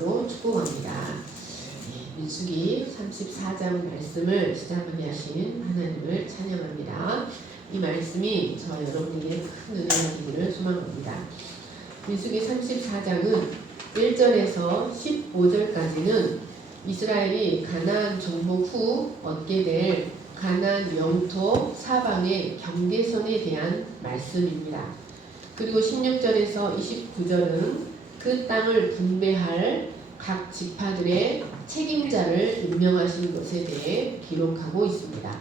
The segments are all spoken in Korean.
소망하고 축복합니다. 민수기 34장 말씀을 시작하게 하신 하나님을 찬양합니다. 이 말씀이 저 여러분에게 큰 은혜가 되기를 소망합니다. 민수기 34장은 1절에서 15절까지는 이스라엘이 가나안 정복 후 얻게 될 가나안 영토 사방의 경계선에 대한 말씀입니다. 그리고 16절에서 29절은 그 땅을 분배할 각 지파들의 책임자를 임명하신 것에 대해 기록하고 있습니다.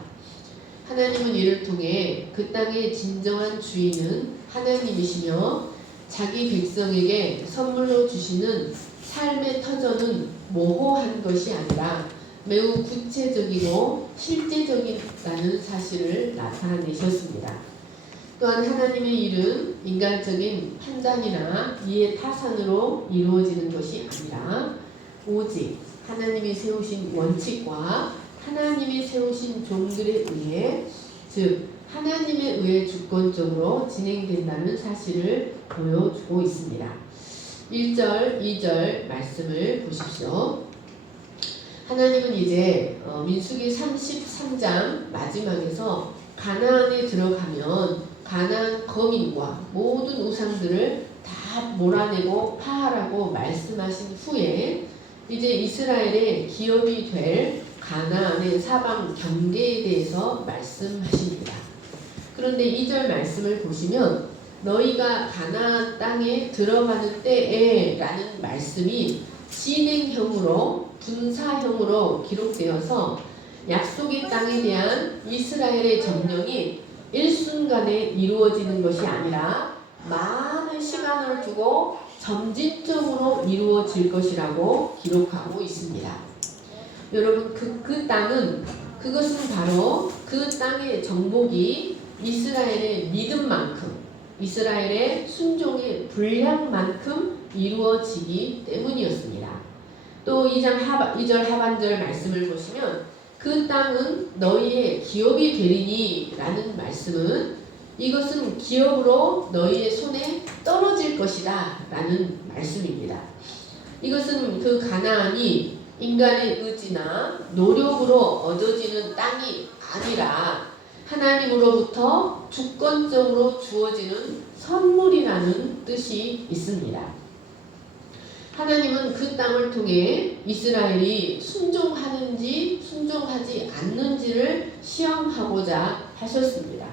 하나님은 이를 통해 그 땅의 진정한 주인은 하나님이시며 자기 백성에게 선물로 주시는 삶의 터전은 모호한 것이 아니라 매우 구체적이고 실제적이라는 사실을 나타내셨습니다. 또한 하나님의 일은 인간적인 판단이나 이해 타산으로 이루어지는 것이 아니라 오직 하나님이 세우신 원칙과 하나님이 세우신 종들에 의해, 즉 하나님에 의해 주권적으로 진행된다는 사실을 보여주고 있습니다. 1절, 2절 말씀을 보십시오. 하나님은 이제 민수기 33장 마지막에서 가나안에 들어가면 가나안 거민과 모든 우상들을 다 몰아내고 파하라고 말씀하신 후에 이제 이스라엘의 기업이 될 가나안의 사방 경계에 대해서 말씀하십니다. 그런데 2절 말씀을 보시면 너희가 가나안 땅에 들어가는 때에 라는 말씀이 진행형으로 분사형으로 기록되어서 약속의 땅에 대한 이스라엘의 점령이 일순간에 이루어지는 것이 아니라 많은 시간을 두고 점진적으로 이루어질 것이라고 기록하고 있습니다. 여러분 그 땅은 그것은 바로 그 땅의 정복이 이스라엘의 믿음만큼 이스라엘의 순종의 분량만큼 이루어지기 때문이었습니다. 또 2절 하반절 말씀을 보시면 그 땅은 너희의 기업이 되리니 라는 말씀은 이것은 기업으로 너희의 손에 떨어질 것이다 라는 말씀입니다. 이것은 그 가나안이 인간의 의지나 노력으로 얻어지는 땅이 아니라 하나님으로부터 주권적으로 주어지는 선물이라는 뜻이 있습니다. 하나님은 그 땅을 통해 이스라엘이 순종하는지 순종하지 않는지를 시험하고자 하셨습니다.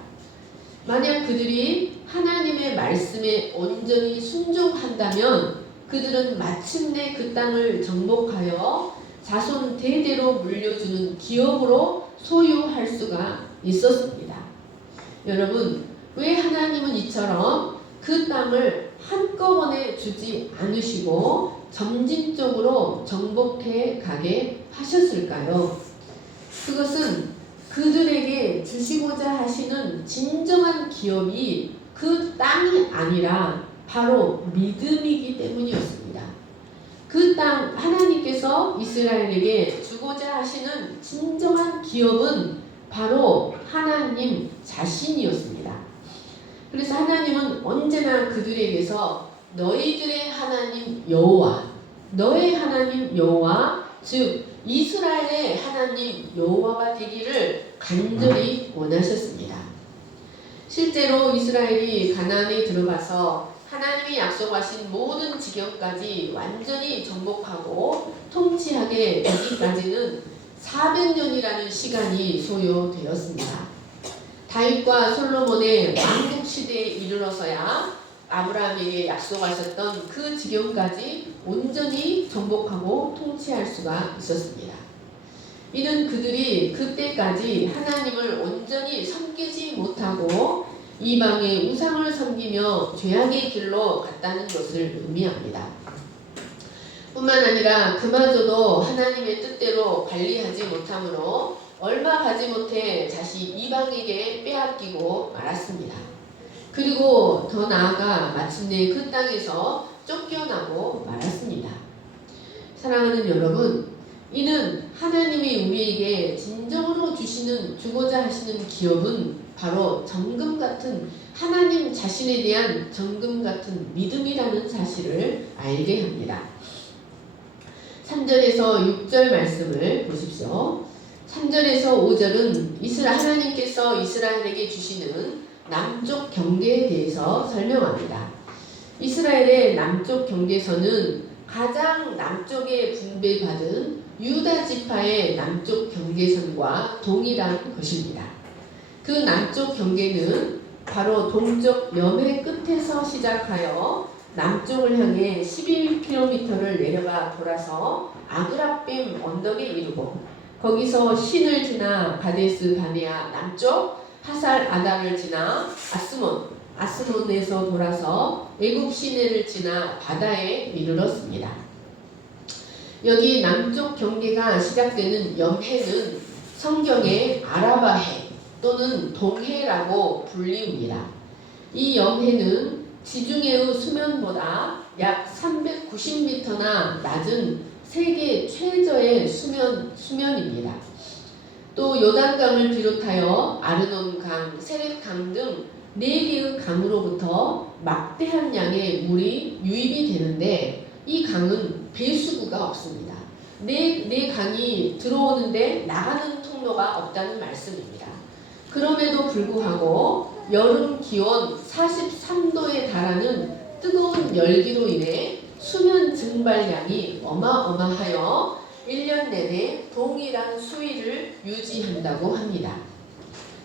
만약 그들이 하나님의 말씀에 온전히 순종한다면 그들은 마침내 그 땅을 정복하여 자손 대대로 물려주는 기업으로 소유할 수가 있었습니다. 여러분, 왜 하나님은 이처럼 그 땅을 한꺼번에 주지 않으시고 점진적으로 정복해 가게 하셨을까요? 그것은 그들에게 주시고자 하시는 진정한 기업이 그 땅이 아니라 바로 믿음이기 때문이었습니다. 그 땅 하나님께서 이스라엘에게 주고자 하시는 진정한 기업은 바로 하나님 자신이었습니다. 그래서 하나님은 언제나 그들에게서 너희들의 하나님 여호와, 너의 하나님 여호와, 즉 이스라엘의 하나님 여호와가 되기를 간절히 원하셨습니다. 실제로 이스라엘이 가나안에 들어가서 하나님이 약속하신 모든 지경까지 완전히 정복하고 통치하게 되기까지는 400년이라는 시간이 소요되었습니다. 다윗과 솔로몬의 왕국 시대에 이르러서야 아브라함에게 약속하셨던 그 지경까지 온전히 정복하고 통치할 수가 있었습니다. 이는 그들이 그때까지 하나님을 온전히 섬기지 못하고 이방의 우상을 섬기며 죄악의 길로 갔다는 것을 의미합니다. 뿐만 아니라 그마저도 하나님의 뜻대로 관리하지 못하므로 얼마 가지 못해 다시 이방에게 빼앗기고 말았습니다. 그리고 더 나아가 마침내 그 땅에서 쫓겨나고 말았습니다. 사랑하는 여러분, 이는 하나님이 우리에게 진정으로 주고자 하시는 기업은 바로 정금 같은 하나님 자신에 대한 정금 같은 믿음이라는 사실을 알게 합니다. 3절에서 6절 말씀을 보십시오. 3절에서 5절은 하나님께서 이스라엘에게 주시는 남쪽 경계에 대해서 설명합니다. 이스라엘의 남쪽 경계선은 가장 남쪽에 분배받은 유다 지파의 남쪽 경계선과 동일한 것입니다. 그 남쪽 경계는 바로 동쪽 염해 끝에서 시작하여 남쪽을 향해 11km를 내려가 돌아서 아그라빔 언덕에 이르고 거기서 신을 지나 가데스 바네아 남쪽 하살 아달을 지나 아스몬에서 돌아서 애굽 시내를 지나 바다에 이르렀습니다. 여기 남쪽 경계가 시작되는 염해는 성경의 아라바해 또는 동해라고 불리웁니다. 이 염해는 지중해의 수면보다 약 390m나 낮은 세계 최저의 수면입니다. 또 요단강을 비롯하여 아르논강, 세렛강 등 4개의 강으로부터 막대한 양의 물이 유입이 되는데 이 강은 배수구가 없습니다. 네 강이 들어오는데 나가는 통로가 없다는 말씀입니다. 그럼에도 불구하고 여름 기온 43도에 달하는 뜨거운 열기로 인해 수면 증발량이 어마어마하여 1년 내내 동일한 수위를 유지한다고 합니다.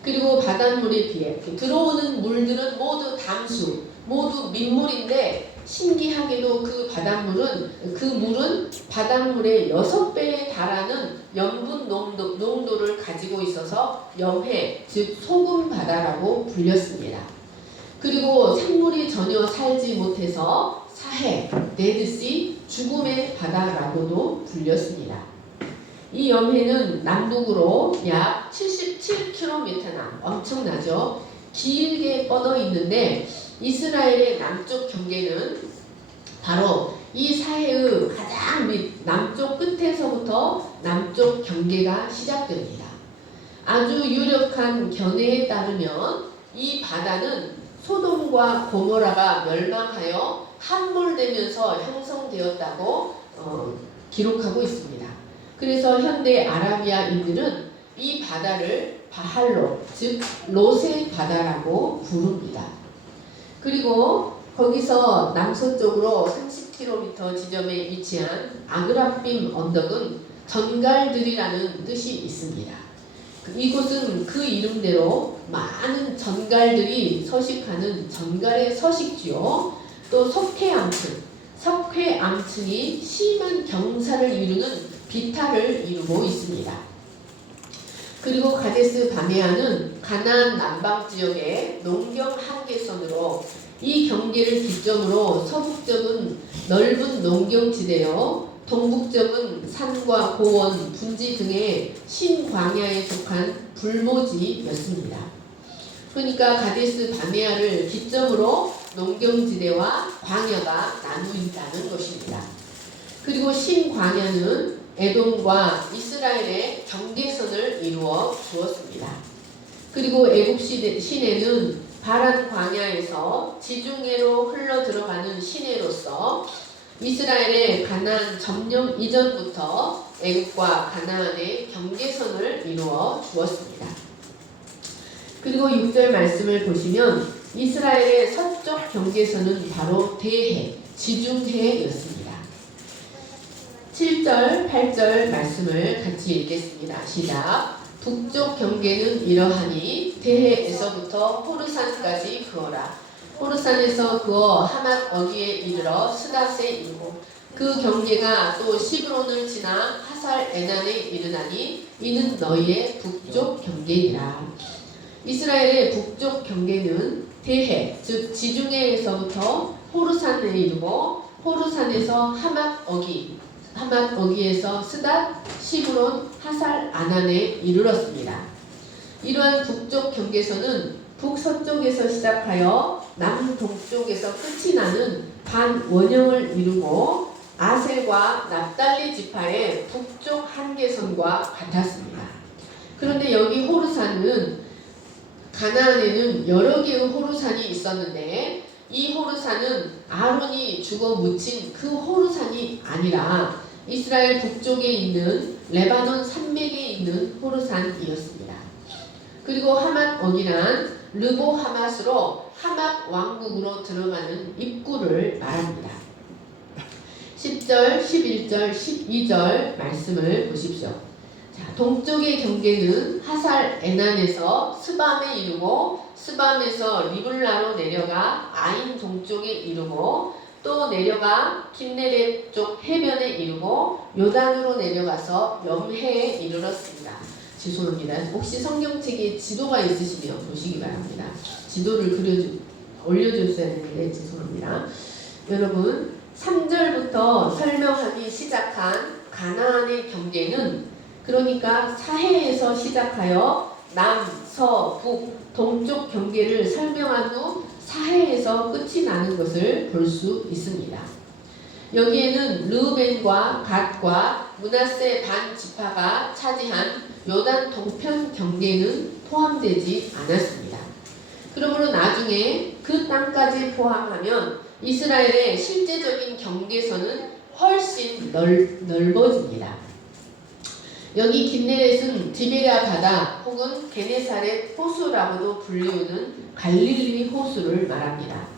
그리고 바닷물에 비해 들어오는 물들은 모두 담수, 모두 민물인데 신기하게도 그 물은 바닷물의 6배에 달하는 염분 농도를 가지고 있어서 염해, 즉 소금 바다라고 불렸습니다. 그리고 생물이 전혀 살지 못해서 사해, 데드시, 죽음의 바다라고도 불렸습니다. 이 염해는 남북으로 약 77km나 엄청나죠. 길게 뻗어 있는데 이스라엘의 남쪽 경계는 바로 이 사해의 가장 밑 남쪽 끝에서부터 남쪽 경계가 시작됩니다. 아주 유력한 견해에 따르면 이 바다는 소돔과 고모라가 멸망하여 함몰되면서 형성되었다고 기록하고 있습니다. 그래서 현대 아라비아인들은 이 바다를 바할로, 즉 롯의 바다라고 부릅니다. 그리고 거기서 남서쪽으로 30km 지점에 위치한 아그라빔 언덕은 전갈들이라는 뜻이 있습니다. 이곳은 그 이름대로 많은 전갈들이 서식하는 전갈의 서식지요. 또 석회암층이 심한 경사를 이루는 비탈을 이루고 있습니다. 그리고 가데스 바네아는 가나안 남방 지역의 농경 한계선으로 이 경계를 기점으로 서북쪽은 넓은 농경지대요, 동북쪽은 산과 고원, 분지 등의 신광야에 속한 불모지였습니다. 그러니까 가데스 바네아를 기점으로 농경지대와 광야가 나누어있다는 것입니다. 그리고 신광야는 에돔과 이스라엘의 경계선을 이루어 주었습니다. 그리고 애굽 시내는 바란 광야에서 지중해로 흘러 들어가는 시내로서 이스라엘의 가나안 점령 이전부터 애굽과 가나안의 경계선을 이루어 주었습니다. 그리고 6절 말씀을 보시면 이스라엘의 서쪽 경계선은 바로 대해, 지중해였습니다. 7절, 8절 말씀을 같이 읽겠습니다. 시작. 북쪽 경계는 이러하니 대해에서부터 호르산까지 그어라. 호르산에서 그어 하맛 어기에 이르러 스닷에 이르고 그 경계가 또 시브론을 지나 하살 에난에 이르나니 이는 너희의 북쪽 경계이라. 이스라엘의 북쪽 경계는 대해, 즉 지중해에서부터 호르산에 이르고 호르산에서 하맛 어기에서 스닷, 시브론, 하살 아난에 이르렀습니다. 이러한 북쪽 경계선은 북서쪽에서 시작하여 남동쪽에서 끝이 나는 반원형을 이루고 아셀과 납달리 지파의 북쪽 한계선과 같았습니다. 그런데 여기 호르산은 가나안에는 여러 개의 호르산이 있었는데 이 호르산은 아론이 죽어 묻힌 그 호르산이 아니라 이스라엘 북쪽에 있는 레바논 산맥에 있는 호르산이었습니다. 그리고 하맛 어기란 르보 하맛으로 하맛 왕국으로 들어가는 입구를 말합니다. 10절, 11절, 12절 말씀을 보십시오. 자, 동쪽의 경계는 하살 에난에서 스밤에 이르고 스밤에서 리블라로 내려가 아인 동쪽에 이르고 또 내려가 킨네렛 쪽 해변에 이르고 요단으로 내려가서 염해에 이르렀습니다. 죄송합니다. 혹시 성경책에 지도가 있으시면 보시기 바랍니다. 지도를 올려줬어야 했는데 죄송합니다. 여러분 3절부터 설명하기 시작한 가나안의 경계는 그러니까 사해에서 시작하여 남, 서, 북, 동쪽 경계를 설명한 후 사해에서 끝이 나는 것을 볼 수 있습니다. 여기에는 르우벤과 갓과 므낫세 반 지파가 차지한 요단 동편 경계는 포함되지 않았습니다. 그러므로 나중에 그 땅까지 포함하면 이스라엘의 실제적인 경계선은 훨씬 넓어집니다. 여기 킨네렛은 디베랴 바다 혹은 게네사렛 호수라고도 불리우는 갈릴리 호수를 말합니다.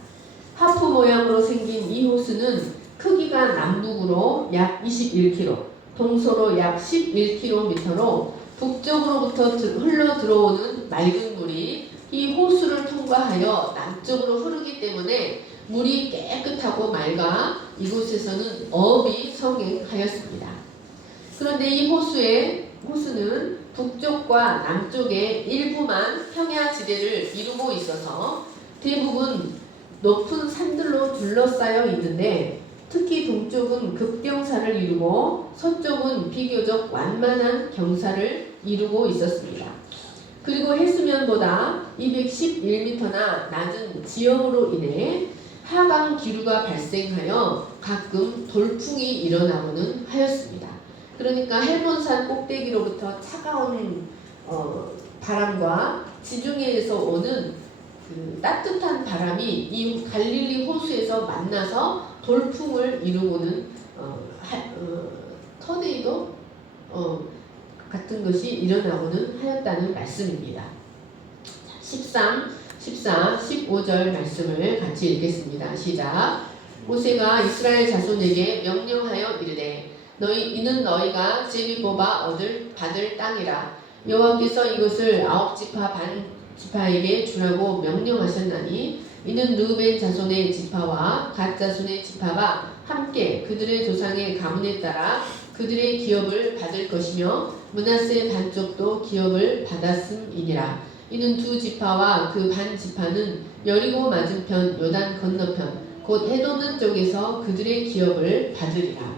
하프 모양으로 생긴 이 호수는 크기가 남북으로 약 21km, 동서로 약 11km로 북쪽으로부터 흘러 들어오는 맑은 물이 이 호수를 통과하여 남쪽으로 흐르기 때문에 물이 깨끗하고 맑아 이곳에서는 어업이 성행하였습니다. 그런데 이 호수는 북쪽과 남쪽의 일부만 평야지대를 이루고 있어서 대부분 높은 산들로 둘러싸여 있는데 특히 동쪽은 급경사를 이루고 서쪽은 비교적 완만한 경사를 이루고 있었습니다. 그리고 해수면보다 211m나 낮은 지형으로 인해 하강 기류가 발생하여 가끔 돌풍이 일어나고는 하였습니다. 그러니까 헬몬산 꼭대기로부터 차가운 바람과 지중해에서 오는 그 따뜻한 바람이 이 갈릴리 호수에서 만나서 돌풍을 이루고는 터네이도 같은 것이 일어나고는 하였다는 말씀입니다. 13, 14, 15절 말씀을 같이 읽겠습니다. 시작. 모세가 이스라엘 자손에게 명령하여 이르되 이는 너희가 제비 뽑아 받을 땅이라. 여호와께서 이것을 9지파 반 지파에게 주라고 명령하셨나니 이는 르우벤 자손의 지파와 갓 자손의 지파가 함께 그들의 조상의 가문에 따라 그들의 기업을 받을 것이며 므낫세 반쪽도 기업을 받았음이니라. 이는 두 지파와 그 반 지파는 여리고 맞은편 요단 건너편 곧 해돋는 쪽에서 그들의 기업을 받으리라.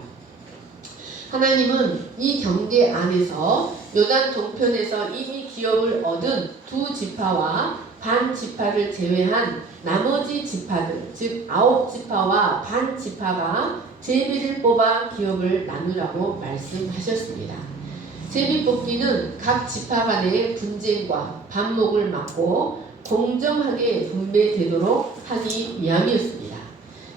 하나님은 이 경계 안에서 요단 동편에서 이미 기업을 얻은 두 지파와 반 지파를 제외한 나머지 지파들, 즉 9지파와 반 지파가 제비를 뽑아 기업을 나누라고 말씀하셨습니다. 제비 뽑기는 각 지파 간의 분쟁과 반목을 막고 공정하게 분배되도록 하기 위함이었습니다.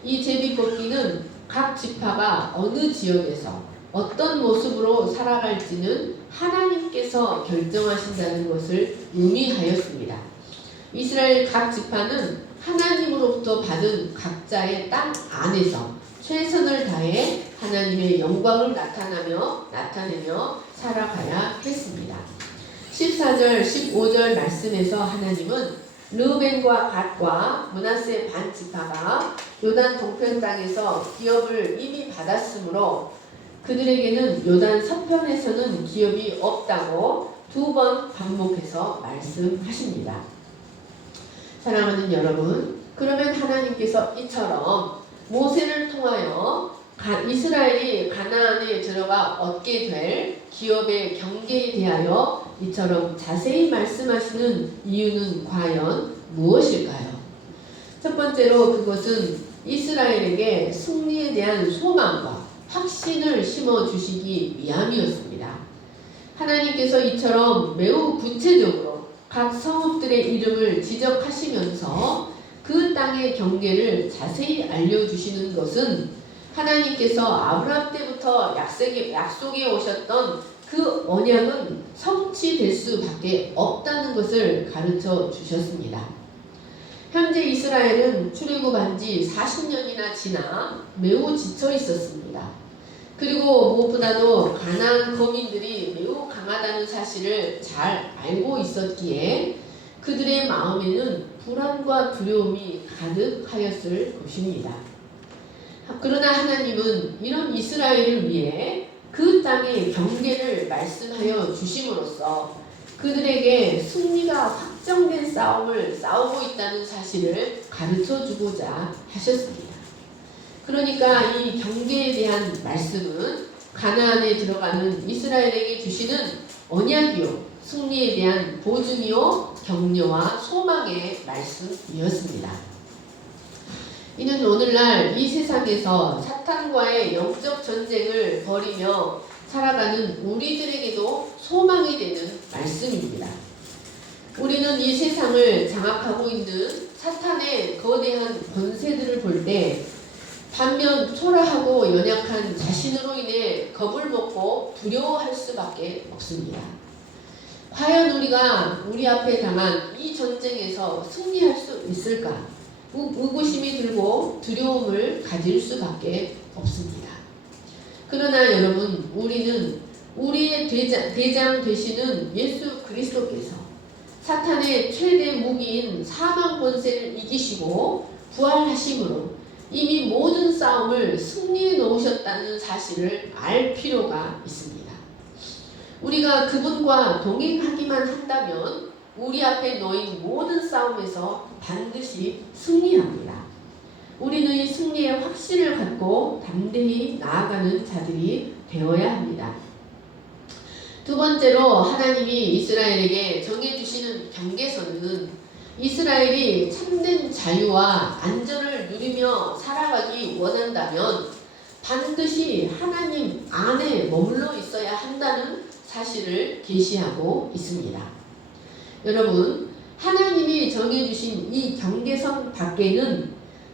이 제비 뽑기는 각 지파가 어느 지역에서 어떤 모습으로 살아갈지는 하나님께서 결정하신다는 것을 의미하였습니다. 이스라엘 각 지파는 하나님으로부터 받은 각자의 땅 안에서 최선을 다해 하나님의 영광을 나타내며 살아가야 했습니다. 14절, 15절 말씀에서 하나님은 르우벤과 갓과 므낫세 반 지파가 요단 동편 땅에서 기업을 이미 받았으므로 그들에게는 요단 서편에서는 기업이 없다고 2번 반복해서 말씀하십니다. 사랑하는 여러분, 그러면 하나님께서 이처럼 모세를 통하여 이스라엘이 가나안에 들어가 얻게 될 기업의 경계에 대하여 이처럼 자세히 말씀하시는 이유는 과연 무엇일까요? 첫 번째로 그것은 이스라엘에게 승리에 대한 소망과 확신을 심어주시기 위함이었습니다. 하나님께서 이처럼 매우 구체적으로 각 성읍들의 이름을 지적하시면서 그 땅의 경계를 자세히 알려주시는 것은 하나님께서 아브라함 때부터 약속에 오셨던 그 언약은 성취될 수밖에 없다는 것을 가르쳐 주셨습니다. 현재 이스라엘은 출애굽한 지 40년이나 지나 매우 지쳐 있었습니다. 그리고 무엇보다도 가나안 거민들이 매우 강하다는 사실을 잘 알고 있었기에 그들의 마음에는 불안과 두려움이 가득하였을 것입니다. 그러나 하나님은 이런 이스라엘을 위해 그 땅의 경계를 말씀하여 주심으로써 그들에게 승리가 확정된 싸움을 싸우고 있다는 사실을 가르쳐 주고자 하셨습니다. 그러니까 이 경계에 대한 말씀은 가나안에 들어가는 이스라엘에게 주시는 언약이요, 승리에 대한 보증이요, 격려와 소망의 말씀이었습니다. 이는 오늘날 이 세상에서 사탄과의 영적 전쟁을 벌이며 살아가는 우리들에게도 소망이 되는 말씀입니다. 우리는 이 세상을 장악하고 있는 사탄의 거대한 권세들을 볼 때 반면 초라하고 연약한 자신으로 인해 겁을 먹고 두려워할 수밖에 없습니다. 과연 우리가 우리 앞에 당한 이 전쟁에서 승리할 수 있을까? 의구심이 들고 두려움을 가질 수밖에 없습니다. 그러나 여러분, 우리는 우리의 대장 되시는 예수 그리스도께서 사탄의 최대 무기인 사망 권세를 이기시고 부활하심으로 이미 모든 싸움을 승리해 놓으셨다는 사실을 알 필요가 있습니다. 우리가 그분과 동행하기만 한다면 우리 앞에 놓인 모든 싸움에서 반드시 승리합니다. 우리는 이 승리의 확신을 갖고 담대히 나아가는 자들이 되어야 합니다. 두 번째로 하나님이 이스라엘에게 정해주시는 경계선은 이스라엘이 참된 자유와 안전을 누리며 살아가기 원한다면 반드시 하나님 안에 머물러 있어야 한다는 사실을 계시하고 있습니다. 여러분, 하나님이 정해주신 이 경계선 밖에는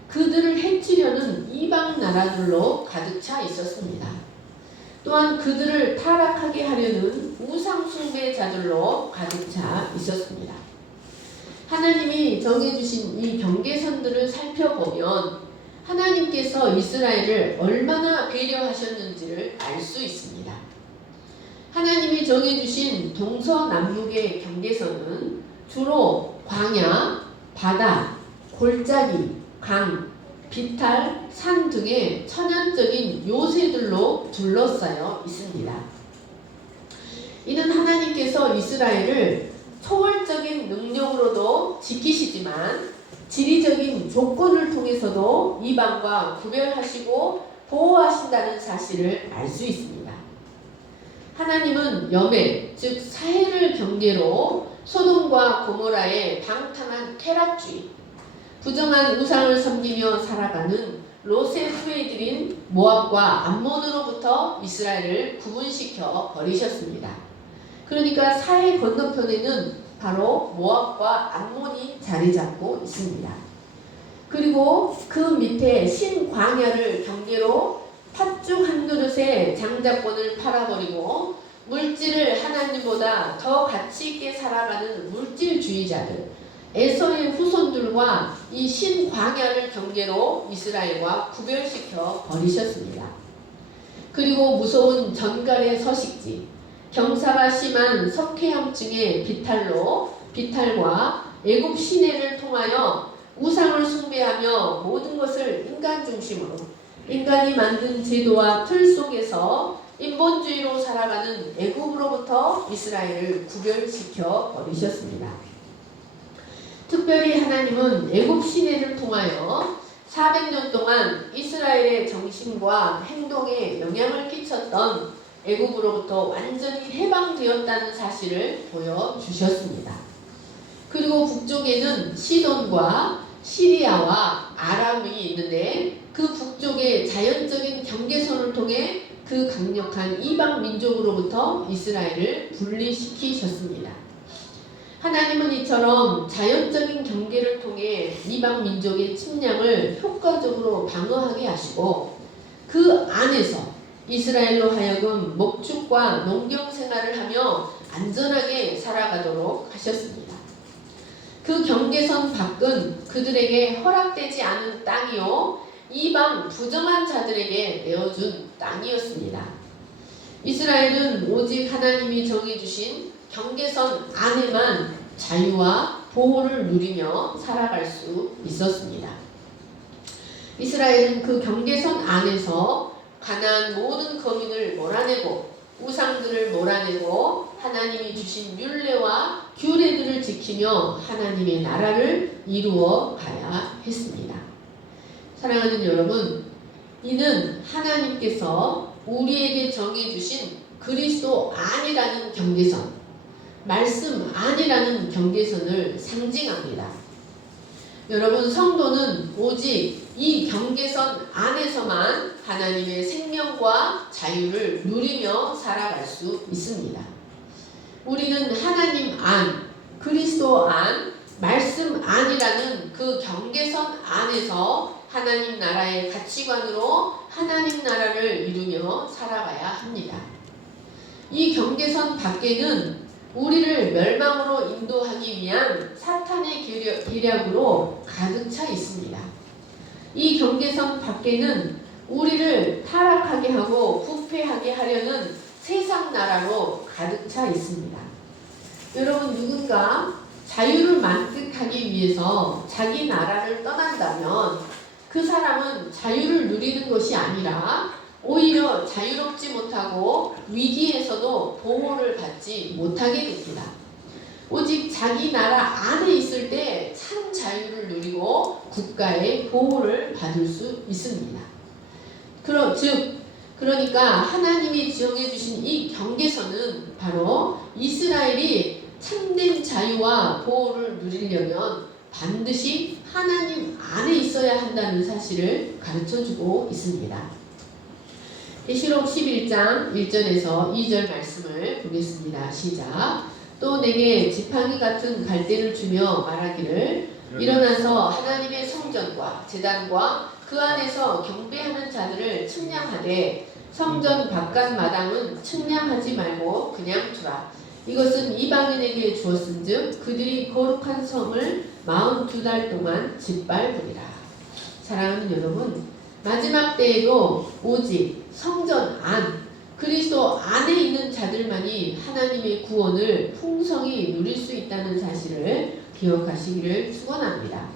그들을 해치려는 이방 나라들로 가득 차 있었습니다. 또한 그들을 타락하게 하려는 우상 숭배자들로 가득 차 있었습니다. 하나님이 정해주신 이 경계선들을 살펴보면 하나님께서 이스라엘을 얼마나 배려하셨는지를 알 수 있습니다. 하나님이 정해주신 동서남북의 경계선은 주로 광야, 바다, 골짜기, 강, 비탈, 산 등의 천연적인 요새들로 둘러싸여 있습니다. 이는 하나님께서 이스라엘을 초월적인 능력으로도 지키시지만 지리적인 조건을 통해서도 이방과 구별하시고 보호하신다는 사실을 알 수 있습니다. 하나님은 여매, 즉 사해를 경계로 소돔과 고모라의 방탕한 쾌락주의, 부정한 우상을 섬기며 살아가는 롯의 후예들인 모압과 암몬으로부터 이스라엘을 구분시켜 버리셨습니다. 그러니까 사해 건너편에는 바로 모압과 암몬이 자리 잡고 있습니다. 그리고 그 밑에 신광야를 경계로 팥죽 한 그릇에 장자권을 팔아버리고 물질을 하나님보다 더 가치 있게 살아가는 물질주의자들, 에서의 후손들과 이 신광야를 경계로 이스라엘과 구별시켜 버리셨습니다. 그리고 무서운 전갈의 서식지, 경사가 심한 석회암층의 비탈과 애굽 시내를 통하여 우상을 숭배하며 모든 것을 인간 중심으로 인간이 만든 제도와 틀 속에서 인본주의로 살아가는 애굽으로부터 이스라엘을 구별시켜 버리셨습니다. 특별히 하나님은 애굽 시내를 통하여 400년 동안 이스라엘의 정신과 행동에 영향을 끼쳤던 애굽으로부터 완전히 해방되었다는 사실을 보여주셨습니다. 그리고 북쪽에는 시돈과 시리아와 아람이 있는데 그 북쪽의 자연적인 경계선을 통해 그 강력한 이방 민족으로부터 이스라엘을 분리시키셨습니다. 하나님은 이처럼 자연적인 경계를 통해 이방 민족의 침략을 효과적으로 방어하게 하시고 그 안에서 이스라엘로 하여금 목축과 농경 생활을 하며 안전하게 살아가도록 하셨습니다. 그 경계선 밖은 그들에게 허락되지 않은 땅이요 이방 부정한 자들에게 내어준 땅이었습니다. 이스라엘은 오직 하나님이 정해주신 경계선 안에만 자유와 보호를 누리며 살아갈 수 있었습니다. 이스라엘은 그 경계선 안에서 가나안 모든 거민을 몰아내고 우상들을 몰아내고 하나님이 주신 율례와 규례들을 지키며 하나님의 나라를 이루어 가야 했습니다. 사랑하는 여러분, 이는 하나님께서 우리에게 정해주신 그리스도 안이라는 경계선, 말씀 안이라는 경계선을 상징합니다. 여러분, 성도는 오직 이 경계선 안에서만 하나님의 생명과 자유를 누리며 살아갈 수 있습니다. 우리는 하나님 안, 그리스도 안, 말씀 안이라는 그 경계선 안에서 하나님 나라의 가치관으로 하나님 나라를 이루며 살아가야 합니다. 이 경계선 밖에는 우리를 멸망으로 인도하기 위한 사탄의 계략으로 가득 차 있습니다. 이 경계선 밖에는 우리를 타락하게 하고 부패하게 하려는 세상 나라로 가득 차 있습니다. 여러분, 누군가 자유를 만끽하기 위해서 자기 나라를 떠난다면 그 사람은 자유를 누리는 것이 아니라 오히려 자유롭지 못하고 위기에서도 보호를 받지 못하게 됩니다. 오직 자기 나라 안에 있을 때 참 자유를 누리고 국가의 보호를 받을 수 있습니다. 그러니까 하나님이 정해주신 이 경계선은 바로 이스라엘이 참된 자유와 보호를 누리려면 반드시 하나님 안에 있어야 한다는 사실을 가르쳐주고 있습니다. 계시록 11장 1절에서 2절 말씀을 보겠습니다. 시작. 또 내게 지팡이 같은 갈대를 주며 말하기를 일어나서 하나님의 성전과 제단과 그 안에서 경배하는 자들을 측량하되 성전 바깥 마당은 측량하지 말고 그냥 두라. 이것은 이방인에게 주었은즉 그들이 거룩한 성을 42달 동안 짓밟으리라. 사랑하는 여러분, 마지막 때에도 오직 성전 안, 그리스도 안에 있는 자들만이 하나님의 구원을 풍성히 누릴 수 있다는 사실을 기억하시기를 축원합니다.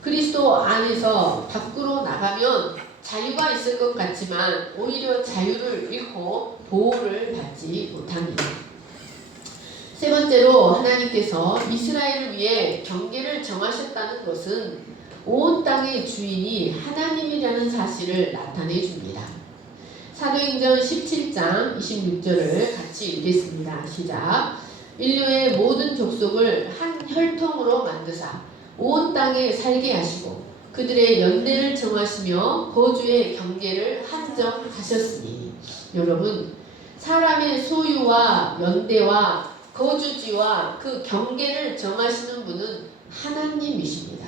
그리스도 안에서 밖으로 나가면 자유가 있을 것 같지만 오히려 자유를 잃고 보호를 받지 못합니다. 세 번째로 하나님께서 이스라엘을 위해 경계를 정하셨다는 것은 온 땅의 주인이 하나님이라는 사실을 나타내 줍니다. 사도행전 17장 26절을 같이 읽겠습니다. 시작. 인류의 모든 족속을 한 혈통으로 만드사 온 땅에 살게 하시고 그들의 연대를 정하시며 거주의 경계를 한정하셨으니. 여러분, 사람의 소유와 연대와 거주지와 그 경계를 정하시는 분은 하나님이십니다.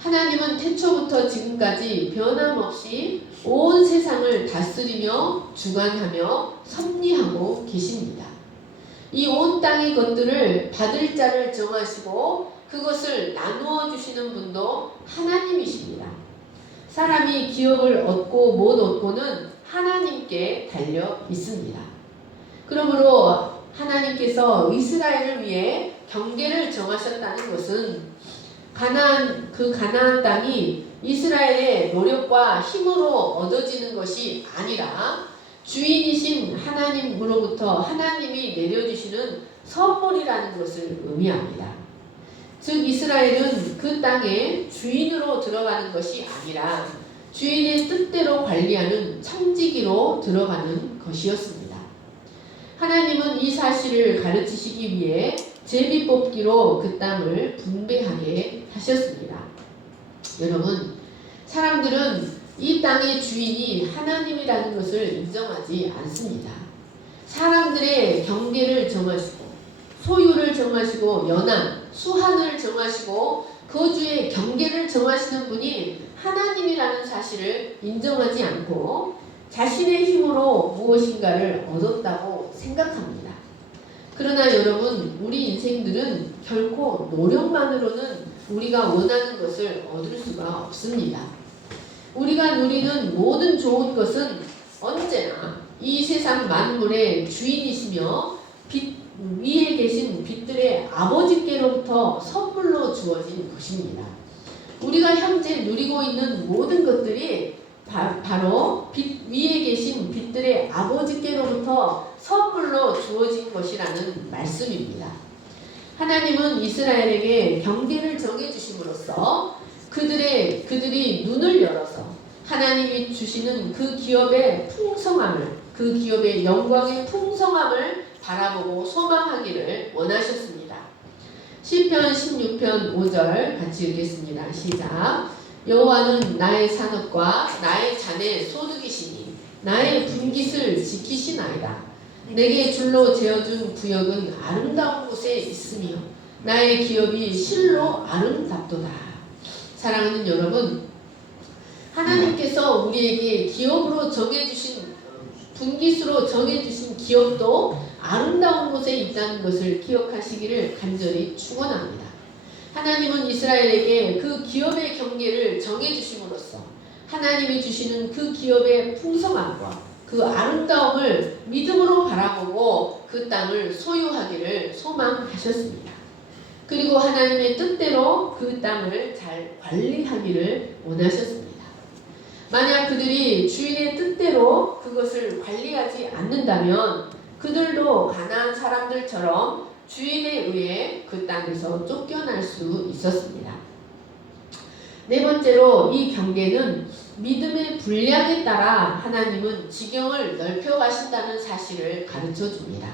하나님은 태초부터 지금까지 변함없이 온 세상을 다스리며 주관하며 섭리하고 계십니다. 이 온 땅의 것들을 받을 자를 정하시고 그것을 나누어 주시는 분도 하나님이십니다. 사람이 기업을 얻고 못 얻고는 하나님께 달려 있습니다. 그러므로 하나님께서 이스라엘을 위해 경계를 정하셨다는 것은 가나안 땅이 이스라엘의 노력과 힘으로 얻어지는 것이 아니라 주인이신 하나님으로부터 하나님이 내려주시는 선물이라는 것을 의미합니다. 즉 이스라엘은 그 땅에 주인으로 들어가는 것이 아니라 주인의 뜻대로 관리하는 청지기로 들어가는 것이었습니다. 하나님은 이 사실을 가르치시기 위해 제비뽑기로 그 땅을 분배하게 하셨습니다. 여러분, 사람들은 이 땅의 주인이 하나님이라는 것을 인정하지 않습니다. 사람들의 경계를 정하시고 소유를 정하시고 연한, 수한을 정하시고 거주의 경계를 정하시는 분이 하나님이라는 사실을 인정하지 않고 자신의 힘으로 무엇인가를 얻었다고 생각합니다. 그러나 여러분, 우리 인생들은 결코 노력만으로는 우리가 원하는 것을 얻을 수가 없습니다. 우리가 누리는 모든 좋은 것은 언제나 이 세상 만물의 주인이시며 위에 계신 빛들의 아버지께로부터 선물로 주어진 것입니다. 우리가 현재 누리고 있는 모든 것들이 바로 빛 위에 계신 빛들의 아버지께로부터 선물로 주어진 것이라는 말씀입니다. 하나님은 이스라엘에게 경계를 정해주심으로써 그들이 눈을 열어서 하나님이 주시는 그 기업의 풍성함을, 그 기업의 영광의 풍성함을 바라보고 소망하기를 원하셨습니다. 시편 16편 5절 같이 읽겠습니다. 시작. 여호와는 나의 산업과 나의 잔의 소득이시니 나의 분깃을 지키시나이다. 내게 줄로 재어준 구역은 아름다운 곳에 있으며 나의 기업이 실로 아름답도다. 사랑하는 여러분, 하나님께서 우리에게 기업으로 정해주신, 분깃으로 정해주신 기업도 아름다운 곳에 있다는 것을 기억하시기를 간절히 축원합니다. 하나님은 이스라엘에게 그 기업의 경계를 정해주심으로써 하나님이 주시는 그 기업의 풍성함과 그 아름다움을 믿음으로 바라보고 그 땅을 소유하기를 소망하셨습니다. 그리고 하나님의 뜻대로 그 땅을 잘 관리하기를 원하셨습니다. 만약 그들이 주인의 뜻대로 그것을 관리하지 않는다면 그들도 가나안 사람들처럼 주인에 의해 그 땅에서 쫓겨날 수 있었습니다. 네 번째로 이 경계는 믿음의 분량에 따라 하나님은 지경을 넓혀 가신다는 사실을 가르쳐 줍니다.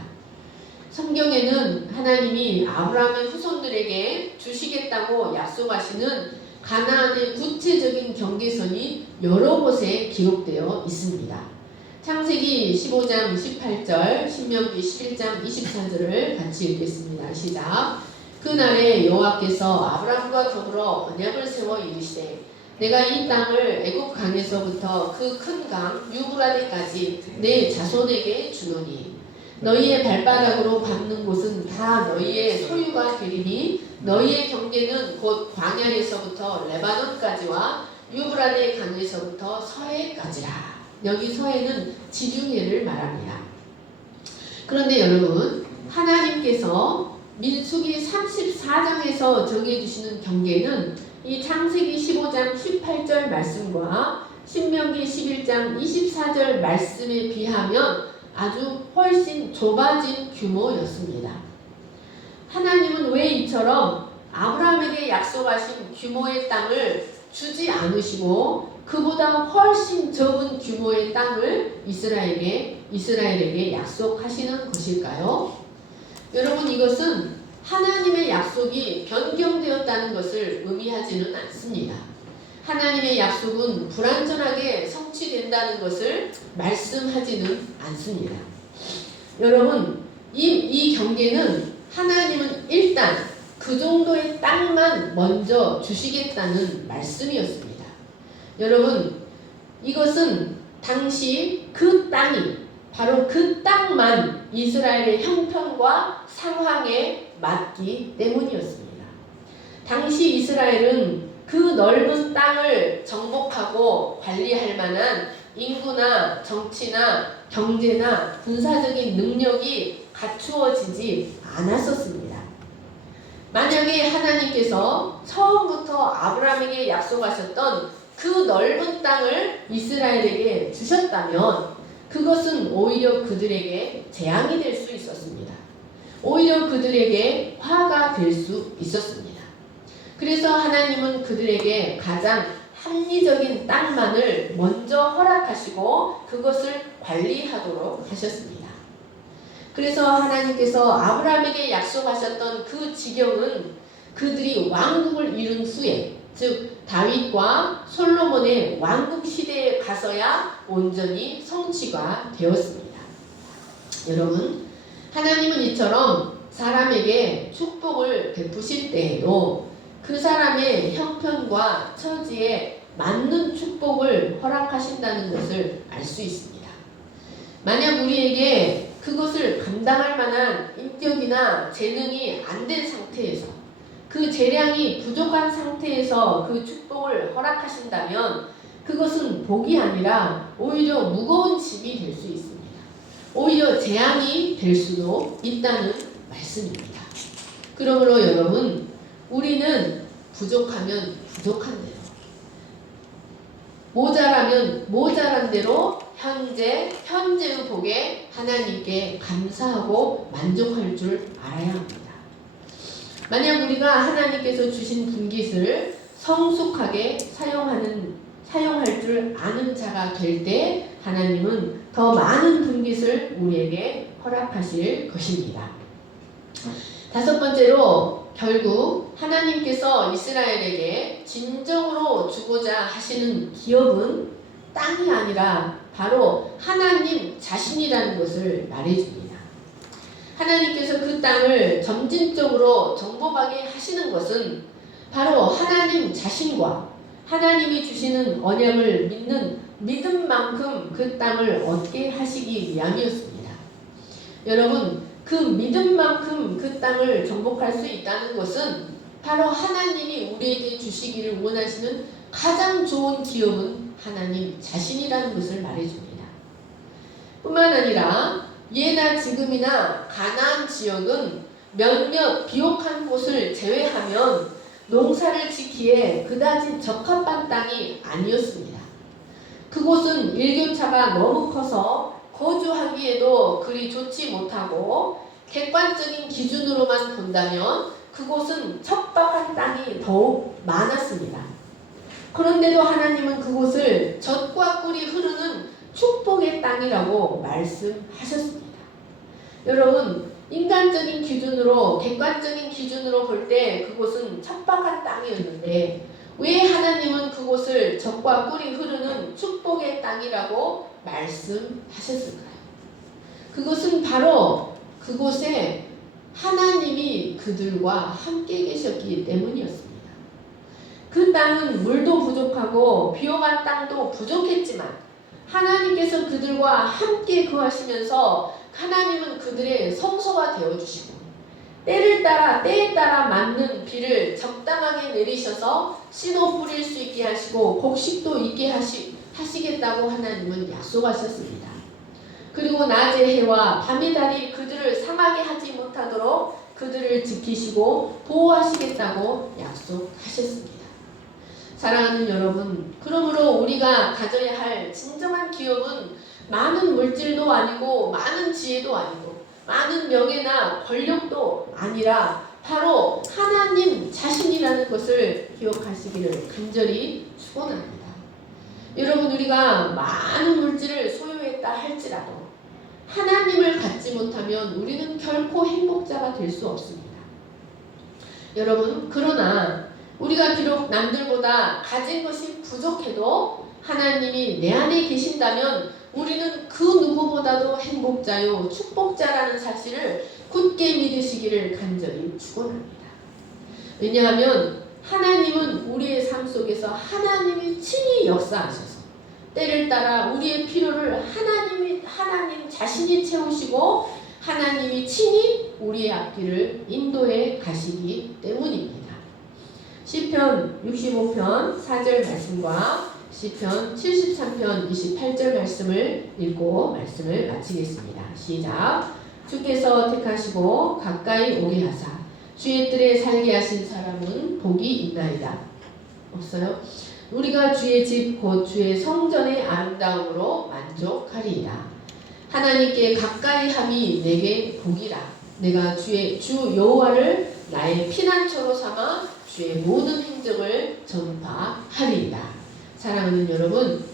성경에는 하나님이 아브라함의 후손들에게 주시겠다고 약속하시는 가나안의 구체적인 경계선이 여러 곳에 기록되어 있습니다. 창세기 15장 18절, 신명기 11장 24절을 같이 읽겠습니다. 시작. 그날에 여호와께서 아브라함과 더불어 언약을 세워 이르시되 내가 이 땅을 애굽 강에서부터 그 큰 강 유브라데까지 내 자손에게 주노니 너희의 발바닥으로 밟는 곳은 다 너희의 소유가 되리니 너희의 경계는 곧 광야에서부터 레바논까지와 유브라데 강에서부터 서해까지라. 여기 서해는 지중해를 말합니다. 그런데 여러분, 하나님께서 민수기 34장에서 정해주시는 경계는 이 창세기 15장 18절 말씀과 신명기 11장 24절 말씀에 비하면 아주 훨씬 좁아진 규모였습니다. 하나님은 왜 이처럼 아브라함에게 약속하신 규모의 땅을 주지 않으시고 그보다 훨씬 적은 규모의 땅을 이스라엘에게 약속하시는 것일까요? 여러분, 이것은 하나님의 약속이 변경되었다는 것을 의미하지는 않습니다. 하나님의 약속은 불완전하게 성취된다는 것을 말씀하지는 않습니다. 여러분, 이 경계는 하나님은 일단 그 정도의 땅만 먼저 주시겠다는 말씀이었습니다. 여러분, 이것은 당시 그 땅이 바로 그 땅만 이스라엘의 형편과 상황에 맞기 때문이었습니다. 당시 이스라엘은 그 넓은 땅을 정복하고 관리할 만한 인구나 정치나 경제나 군사적인 능력이 갖추어지지 않았었습니다. 만약에 하나님께서 처음부터 아브라함에게 약속하셨던 그 넓은 땅을 이스라엘에게 주셨다면 그것은 오히려 그들에게 재앙이 될 수 있었습니다. 오히려 그들에게 화가 될 수 있었습니다. 그래서 하나님은 그들에게 가장 합리적인 땅만을 먼저 허락하시고 그것을 관리하도록 하셨습니다. 그래서 하나님께서 아브라함에게 약속하셨던 그 지경은 그들이 왕국을 이룬 후에, 즉 다윗과 솔로몬의 왕국 시대에 가서야 온전히 성취가 되었습니다. 여러분, 하나님은 이처럼 사람에게 축복을 베푸실 때에도 그 사람의 형편과 처지에 맞는 축복을 허락하신다는 것을 알 수 있습니다. 만약 우리에게 그것을 감당할 만한 인격이나 재능이 안 된 상태에서 그 재량이 부족한 상태에서 그 축복을 허락하신다면 그것은 복이 아니라 오히려 무거운 짐이 될 수 있습니다. 오히려 재앙이 될 수도 있다는 말씀입니다. 그러므로 여러분, 우리는 부족하면 부족한 대로, 모자라면 모자란 대로 현재의 복에 하나님께 감사하고 만족할 줄 알아야 합니다. 만약 우리가 하나님께서 주신 분깃을 성숙하게 사용할 줄 아는 자가 될 때 하나님은 더 많은 분깃을 우리에게 허락하실 것입니다. 다섯 번째로, 결국 하나님께서 이스라엘에게 진정으로 주고자 하시는 기업은 땅이 아니라 바로 하나님 자신이라는 것을 말해줍니다. 하나님께서 그 땅을 점진적으로 정복하게 하시는 것은 바로 하나님 자신과 하나님이 주시는 언약을 믿는 믿음만큼 그 땅을 얻게 하시기 위함이었습니다. 여러분, 그 믿음만큼 그 땅을 정복할 수 있다는 것은 바로 하나님이 우리에게 주시기를 원하시는 가장 좋은 기업은 하나님 자신이라는 것을 말해줍니다. 뿐만 아니라 예나 지금이나 가나안 지역은 몇몇 비옥한 곳을 제외하면 농사를 짓기에 그다지 적합한 땅이 아니었습니다. 그곳은 일교차가 너무 커서 거주하기에도 그리 좋지 못하고 객관적인 기준으로만 본다면 그곳은 척박한 땅이 더욱 많았습니다. 그런데도 하나님은 그곳을 젖과 꿀이 흐르는 축복의 땅이라고 말씀하셨습니다. 여러분, 인간적인 기준으로, 객관적인 기준으로 볼 때 그곳은 척박한 땅이었는데 왜 하나님은 그곳을 젖과 꿀이 흐르는 축복의 땅이라고 말씀하셨을까요? 그것은 바로 그곳에 하나님이 그들과 함께 계셨기 때문이었습니다. 그 땅은 물도 부족하고 비옥한 땅도 부족했지만 하나님께서 그들과 함께 거하시면서 하나님은 그들의 성소가 되어주시고 때에 따라 맞는 비를 적당하게 내리셔서 씨도 뿌릴 수 있게 하시고 곡식도 있게 하시겠다고 하나님은 약속하셨습니다. 그리고 낮의 해와 밤의 달이 그들을 상하게 하지 못하도록 그들을 지키시고 보호하시겠다고 약속하셨습니다. 사랑하는 여러분, 그러므로 우리가 가져야 할 진정한 기업은 많은 물질도 아니고 많은 지혜도 아니고 많은 명예나 권력도 아니라 바로 하나님 자신이라는 것을 기억하시기를 간절히 축원합니다. 여러분, 우리가 많은 물질을 소유했다 할지라도 하나님을 갖지 못하면 우리는 결코 행복자가 될 수 없습니다. 여러분, 그러나 우리가 비록 남들보다 가진 것이 부족해도 하나님이 내 안에 계신다면 우리는 그 누구보다도 행복자요 축복자라는 사실을 굳게 믿으시기를 간절히 축원합니다. 왜냐하면 하나님은 우리의 삶 속에서 하나님이 친히 역사하셔서 때를 따라 우리의 필요를 하나님 자신이 채우시고 하나님이 친히 우리의 앞길을 인도해 가시기 때문입니다. 시편 65편 4절 말씀과 시편 73편 28절 말씀을 읽고 말씀을 마치겠습니다. 시작. 주께서 택하시고 가까이 오게 하사 주의 뜰에 살게 하신 사람은 복이 있나이다. 없어요? 우리가 주의 집 곧 주의 성전의 아름다움으로 만족하리이다. 하나님께 가까이 함이 내게 복이라. 내가 주 여호와를 나의 피난처로 삼아 주의 모든 행적을 전파하리이다. 사랑하는 여러분,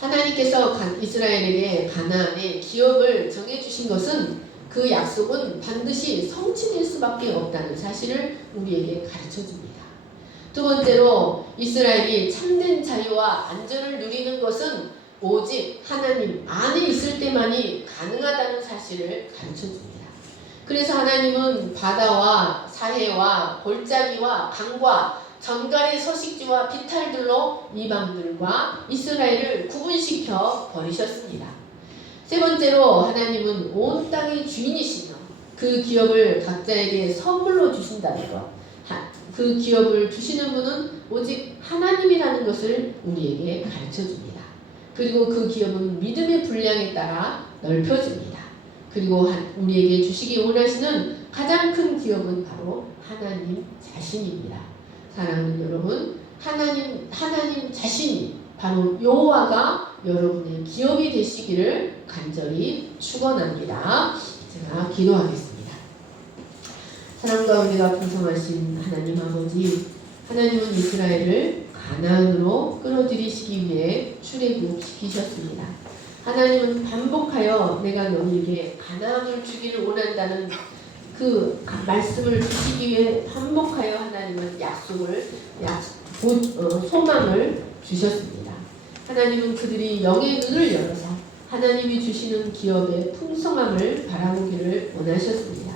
하나님께서 이스라엘에게 가나안의 기업을 정해주신 것은 그 약속은 반드시 성취될 수밖에 없다는 사실을 우리에게 가르쳐줍니다. 두 번째로, 이스라엘이 참된 자유와 안전을 누리는 것은 오직 하나님 안에 있을 때만이 가능하다는 사실을 가르쳐줍니다. 그래서 하나님은 바다와 사해와 골짜기와 강과 전갈의 서식지와 비탈들로 이방들과 이스라엘을 구분시켜 버리셨습니다. 세 번째로 하나님은 온 땅의 주인이시며 그 기업을 각자에게 선물로 주신다는 것. 그 기업을 주시는 분은 오직 하나님이라는 것을 우리에게 가르쳐줍니다. 그리고 그 기업은 믿음의 분량에 따라 넓혀집니다. 그리고 우리에게 주시기 원하시는 가장 큰 기업은 바로 하나님 자신입니다. 사랑하는 여러분, 하나님 자신이 바로 여호와가 여러분의 기업이 되시기를 간절히 축원합니다. 제가 기도하겠습니다. 사랑과 은혜가 풍성하신 하나님 아버지, 하나님은 이스라엘을 가나안으로 끌어들이시기 위해 출애굽시키셨습니다. 하나님은 반복하여 내가 너희에게 가나안을 주기를 원한다는 그 말씀을 주시기 위해 반복하여 하나님은 소망을 주셨습니다. 하나님은 그들이 영의 눈을 열어서 하나님이 주시는 기업의 풍성함을 바라보기를 원하셨습니다.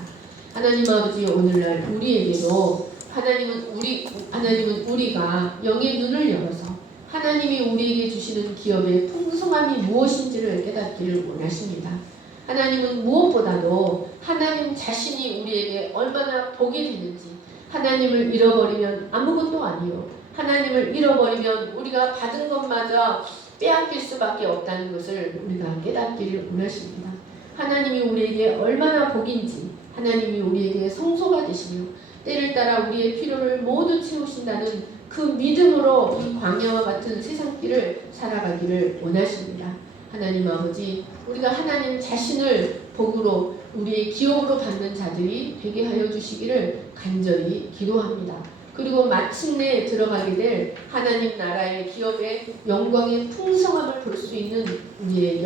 하나님 아버지, 오늘날 우리에게도 하나님은 우리가 영의 눈을 열어서 하나님이 우리에게 주시는 기업의 풍성함이 무엇인지를 깨닫기를 원하십니다. 하나님은 무엇보다도 하나님 자신이 우리에게 얼마나 복이 되는지, 하나님을 잃어버리면 아무것도 아니요, 하나님을 잃어버리면 우리가 받은 것마저 빼앗길 수밖에 없다는 것을 우리가 깨닫기를 원하십니다. 하나님이 우리에게 얼마나 복인지, 하나님이 우리에게 성소가 되시며 때를 따라 우리의 필요를 모두 채우신다는 그 믿음으로 이 광야와 같은 세상길을 살아가기를 원하십니다. 하나님 아버지, 우리가 하나님 자신을 복으로 우리의 기업으로 받는 자들이 되게 하여 주시기를 간절히 기도합니다. 그리고 마침내 들어가게 될 하나님 나라의 기업의 영광의 풍성함을 볼 수 있는 우리의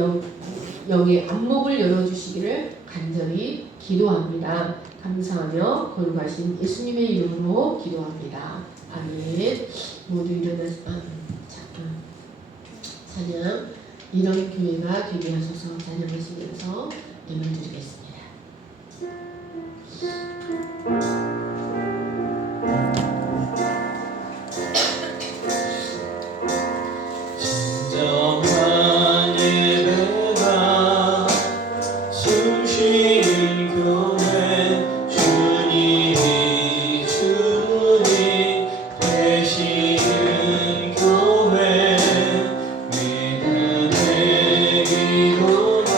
영의 안목을 열어주시기를 간절히 기도합니다. 감사하며 거룩하신 예수님의 이름으로 기도합니다. 아멘. 모두 일어나서 찬양 이런 교회가 되게 하소서 찬양하시면서 예물 드리겠습니다. 진정한 예배가 숨쉬는 교회, 주님이 주님 되시는 교회, 믿음의 기도가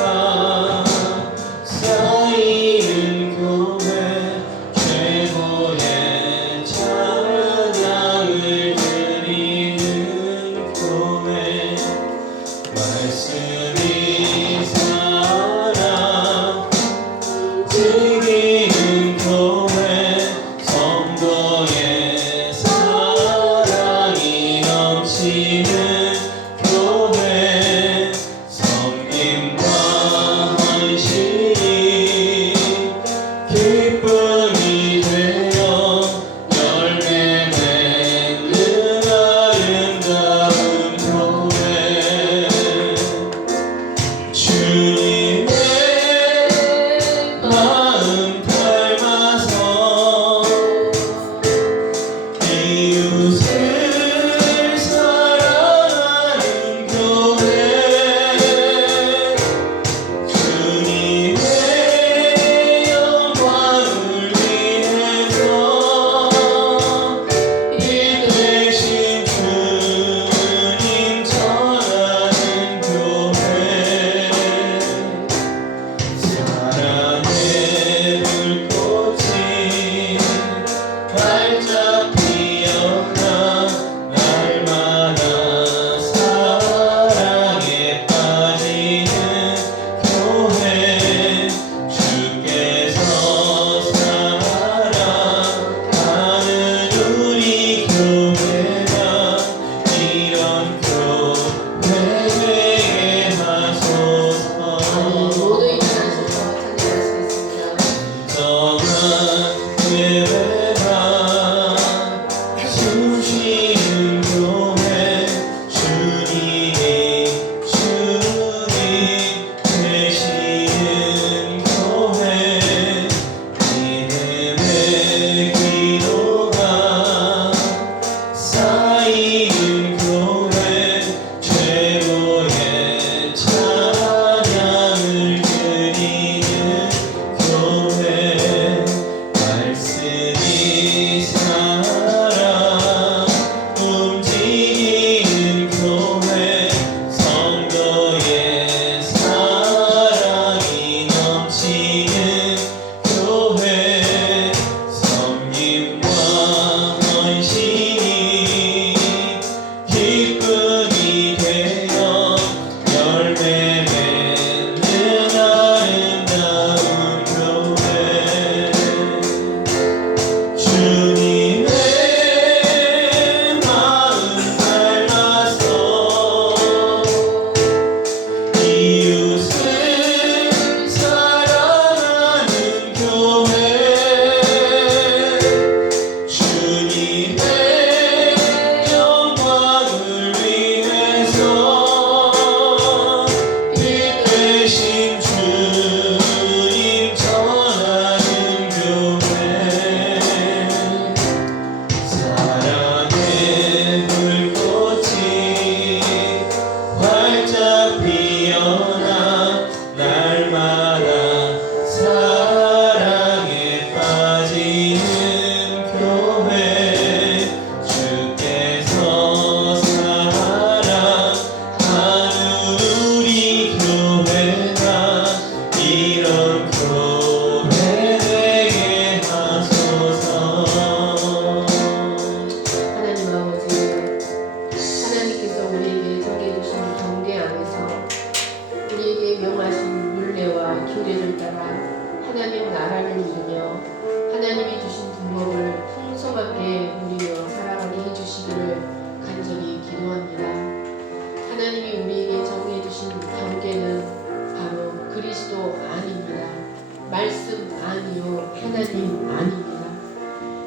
말씀 아니요 하나님 아닙니다.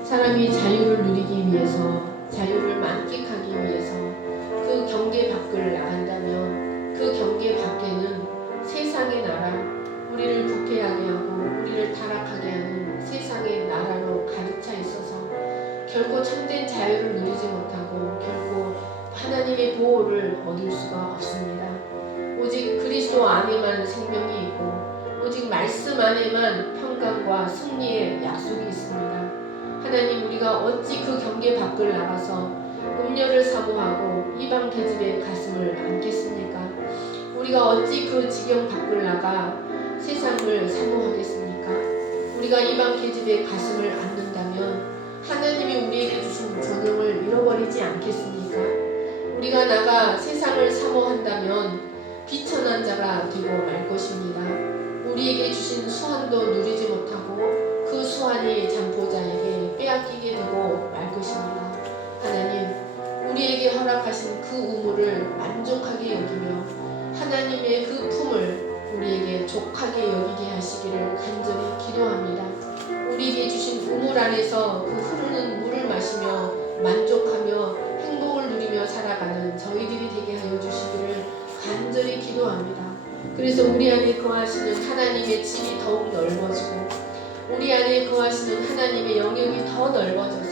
사람이 자유를 누리기 위해서, 자유를 만끽하기 위해서 그 경계 밖을 나간다면 그 경계 밖에는 세상의 나라, 우리를 부패하게 하고 우리를 타락하게 하는 세상의 나라로 가득 차 있어서 결코 참된 자유를 누리지 못하고 결코 하나님의 보호를 얻을 수가 없습니다. 오직 그리스도 안에만 생명이 있고 오직 말씀 안에만 평강과 승리의 약속이 있습니다. 하나님, 우리가 어찌 그 경계 밖을 나가서 음료를 사모하고 이방 계집의 가슴을 안겠습니까? 우리가 어찌 그 지경 밖을 나가 세상을 사모하겠습니까? 우리가 이방 계집의 가슴을 안는다면 하나님이 우리에게 주신 존엄을 잃어버리지 않겠습니까? 우리가 나가 세상을 사모한다면 비천한 자가 되고 말 것입니다. 우리에게 주신 수한도 누리지 못하고 그 수한이 잠보자에게 빼앗기게 되고 말 것입니다. 하나님, 우리에게 허락하신 그 우물을 만족하게 여기며 하나님의 그 품을 우리에게 족하게 여기게 하시기를 간절히 기도합니다. 우리에게 주신 우물 안에서 그 흐르는 물을 마시며 만족하며 행복을 누리며 살아가는 저희들이 되게 하여 주시기를 간절히 기도합니다. 그래서 우리 안에 거하시는 하나님의 집이 더욱 넓어지고 우리 안에 거하시는 하나님의 영역이 더 넓어져서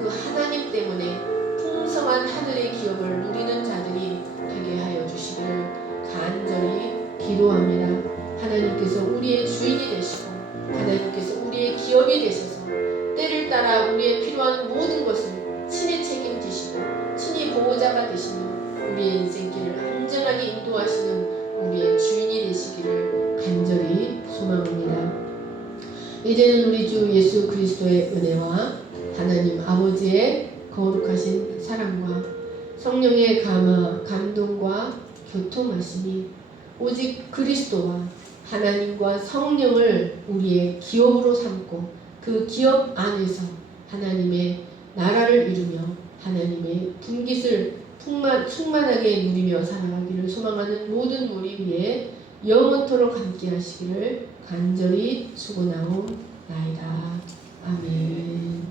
그 하나님 때문에 풍성한 하늘의 기업을 누리는 자들이 되게 하여 주시기를 간절히 기도합니다. 하나님께서 우리의 주인이 되시고 하나님께서 우리의 기업이 되셔서 때를 따라 우리의 필요한 모든 것을 친히 책임지시고 친히 보호자가 되시며 우리의 인생길을 안전하게 인도하시는 우리의 주인이 되시기를 간절히 소망합니다. 이제는 우리 주 예수 그리스도의 은혜와 하나님 아버지의 거룩하신 사랑과 성령의 감동과 교통하심이 오직 그리스도와 하나님과 성령을 우리의 기업으로 삼고 그 기업 안에서 하나님의 나라를 이루며 하나님의 분깃을 충만하게 누리며 살아가기를 소망하는 모든 우리 위에 영원토록 함께 하시기를 간절히 축원하옵나이다. 아멘.